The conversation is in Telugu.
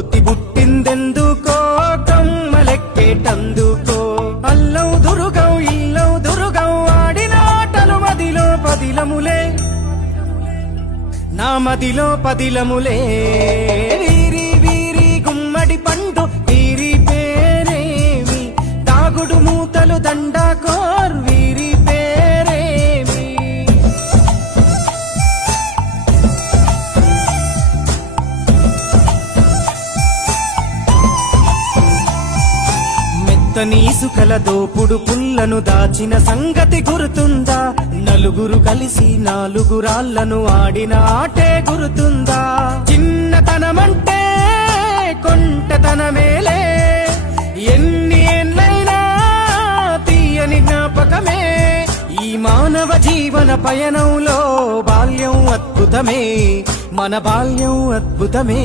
బుద్ధి పుట్టిందెందుకో కమ్మలెక్కేటందుకో అల్లం దురుగం ఇల్లం దురుగం ఆడిన ఆటలు మదిలో పదిలములే నా మదిలో పదిలములే వీరి వీరి గుమ్మడి పండు వీరి పేరేమి దాగుడు మూతలు దండాకోర్ వీరి పేరేమి మెత్తని ఇసుకల దోపుడు పుల్లను దాచిన సంగతి గుర్తుందా నలుగురు కలిసి నాలుగురాళ్లను ఆడిన ఆటే గుర్తుందా చిన్నతనమంటే కొంటతనమేలే ఎన్ని ఏళ్ళైనా తీయని జ్ఞాపకమే ఈ మానవ జీవన పయనంలో బాల్యం అద్భుతమే మన బాల్యం అద్భుతమే